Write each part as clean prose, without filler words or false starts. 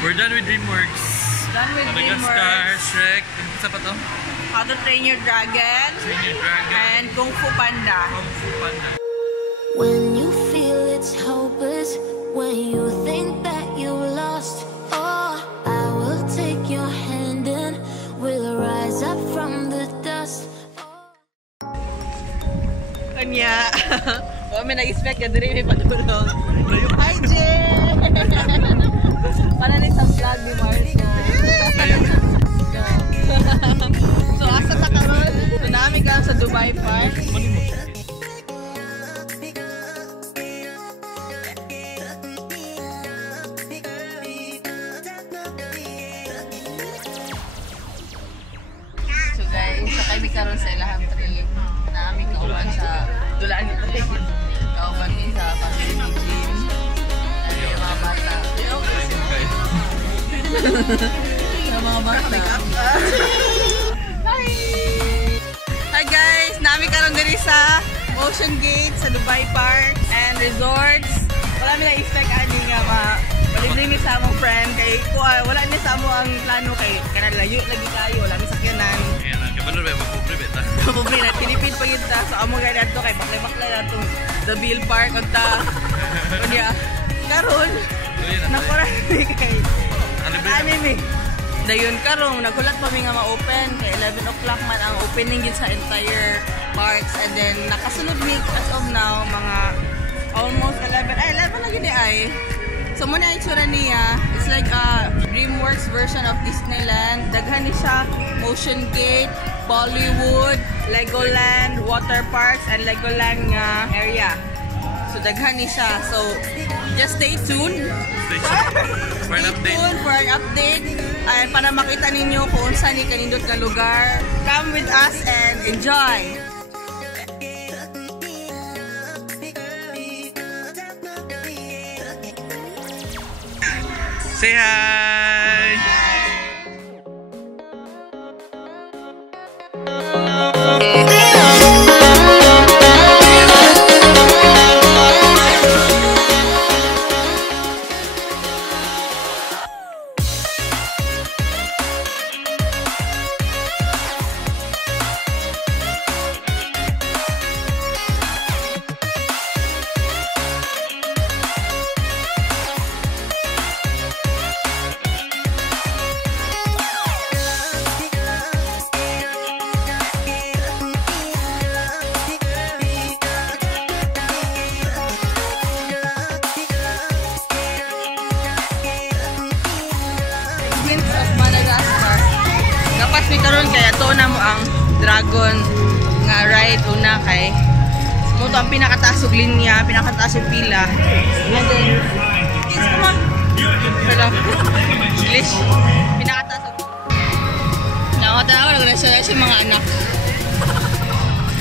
We're done with DreamWorks. Done with DreamWorks. Shrek. Isa pa to? How to Train Your Dragon. And Kung Fu Panda. When you feel it's hopeless, when you think that you lost, oh, I will take your hand and we'll rise up from the dust. Kanya, wala may nag-expect ka diri may patulong. Hi, Jay! Para rin sa vlog ni Marco. So, asa ta karon? Namin ka sa Dubai Park. So guys, sakay mi karon sa ilahang trip. Namin kauban sa dulaan ni Trek. Kauban mi sa family gym. Ay, mga bata. Sa mga bata. Hi guys! Namin karon diri sa Ocean Gate sa Dubai Park and Resorts. Wala mi na-expect ani nga malibre mi sa among friend kay wala ni sa amo ang plano kay kanang layo lagi kayo, wala mi sakyanan. Kabalo ba magpobre beta? Pobre na Philippine pa yun ta. So amo gaya dito kay baklay-baklay na itong The Bill Park og ta. Kunya karon nakurami kay anime. Dayon karon naghulat pa mi nga ma-open kay 11 o'clock man ang opening yun sa entire parks and then nakasunod mi as of now mga almost 11 na gid ay. So muna itsura niya, it's like a DreamWorks version of Disneyland. Daghan ni siya, Motion Gate, Bollywood, Legoland, water parks, and Legoland nga area. So daghan ni siya. So just stay tuned. For an update. For an update. Ay para makita ninyo kung saan ni kanindot nga lugar. Come with us and enjoy. Say hi! Kapas mi karon kaya to na mo ang dragon nga ride una kay mo to ang pinakataas og linya, pinakataas og pila. And then hello. English. Pinakataas og Nakatawa na siya sa mga anak.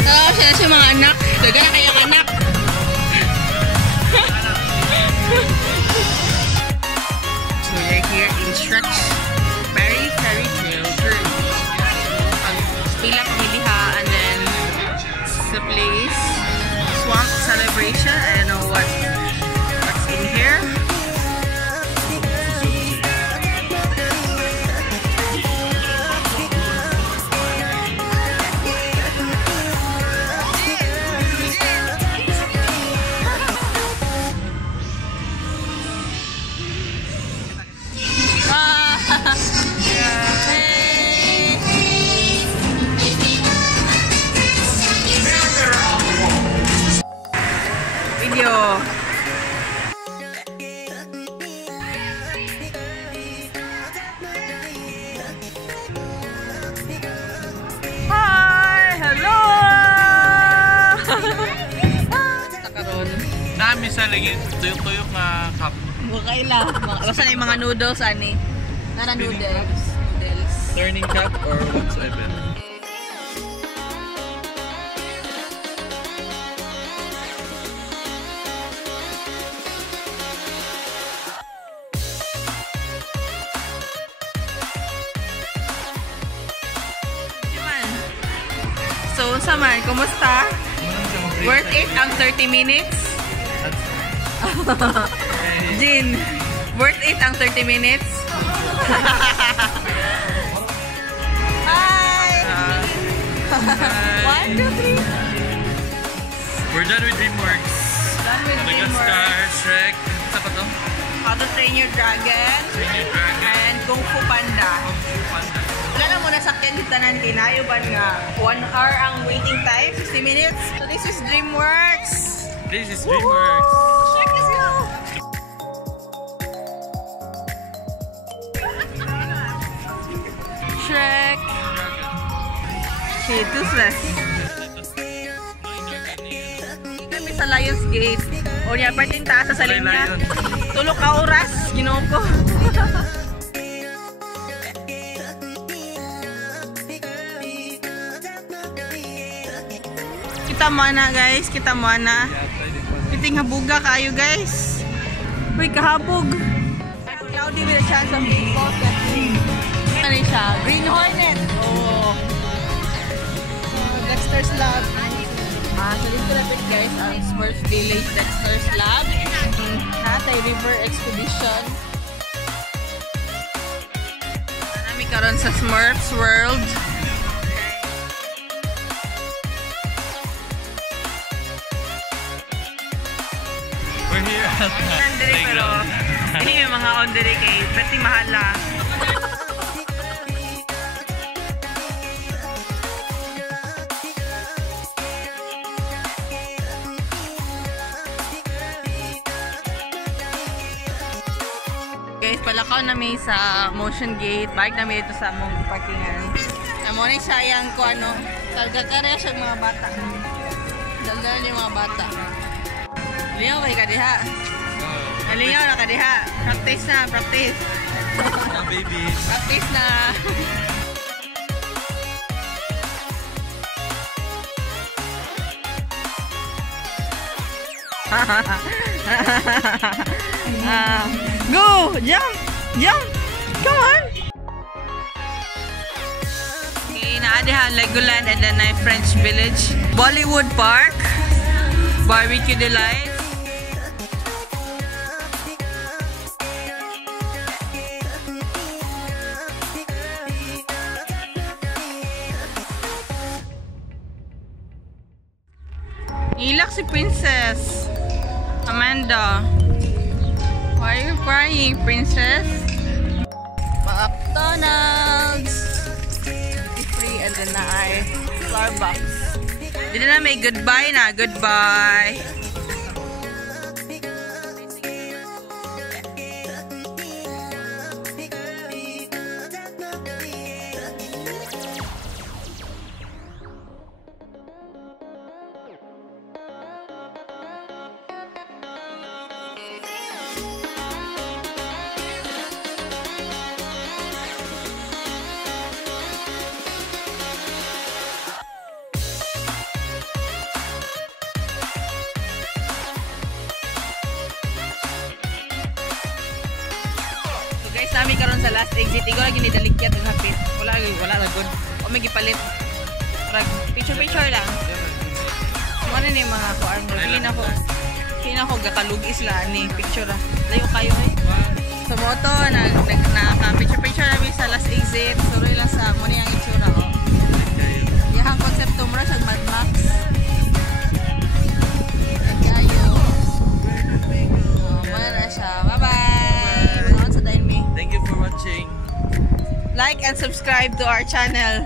Tawa siya sa mga anak. Daga na kayang anak. So we're here in Shrek's Fairy Tale Journey. Pila pamiliha and then the place swamp celebration. I don't know what's in here. Nami sa lagi tuyok-tuyok nga cup. Bukaila. Basta na yung mga noodles ani. Nara noodles. Turning cup or whatsoever. So, Saman, kumusta? Worth it ang 30 minutes? Jin, Worth it ang 30 minutes. Hi! 1, 2, 3. We're done with DreamWorks. Done with Madagascar, Shrek. Isa pa to? How to Train Your Dragon. Train Your Dragon. And Kung Fu Panda. Panda. Wala na muna sakyan dito na kinayoban nga 1 hour ang waiting time, 60 minutes. So this is DreamWorks. This is DreamWorks. Shrek, let's go! Shrek. Okay, toothless. Kami sa Lions Gate. O niya, parting taas sa linya. Tulog ka oras, ginoo ko. Kita mo na guys, kita mo na. Kiting habuga kayo guys. Uy, kahabog. Cloudy with a chance of being false catching. Ano siya? Green Hornet. Oh. Dexter's Lab. So dito lapit guys ang Smurf Village Dexter's Lab. Hatay River Expedition. Nami karon sa Smurf's World. We're here at Pero hindi yung mga on dire kay pati mahala. Guys, palakaw na may sa motion gate. Bike na may ito sa mong parkingan. Amo na sayang ko ano. Talaga kare siya mga bata. Daldal yung mga bata. Liyaw kay kadiha. Liyaw na kadiha. Practice na, practice. Yeah, baby. Practice na. Go! Jump! Jump! Come on! Okay, naadihan Legoland and then ay French Village. Bollywood Park. Barbecue Delight. Ilak si Princess Amanda. Why are you crying, Princess? McDonald's. Free and then na ay Starbucks. Dito na may goodbye na. Goodbye. Nami karon sa last exit, igo lagi ni dalikyat ang hapit. Wala na good. O may gipalit. Picture lang. Ano ni mga kuan mo? Hindi na ko gakalugis la ni picture ra. Layo kayo eh. Sa moto naka-picture namin sa last exit. Suroy lang sa mo ni ang itsura ko. Yang concept to mura sa Mad Max. Kayo. Wala siya. Bye-bye. Thank you for watching. Like and subscribe to our channel.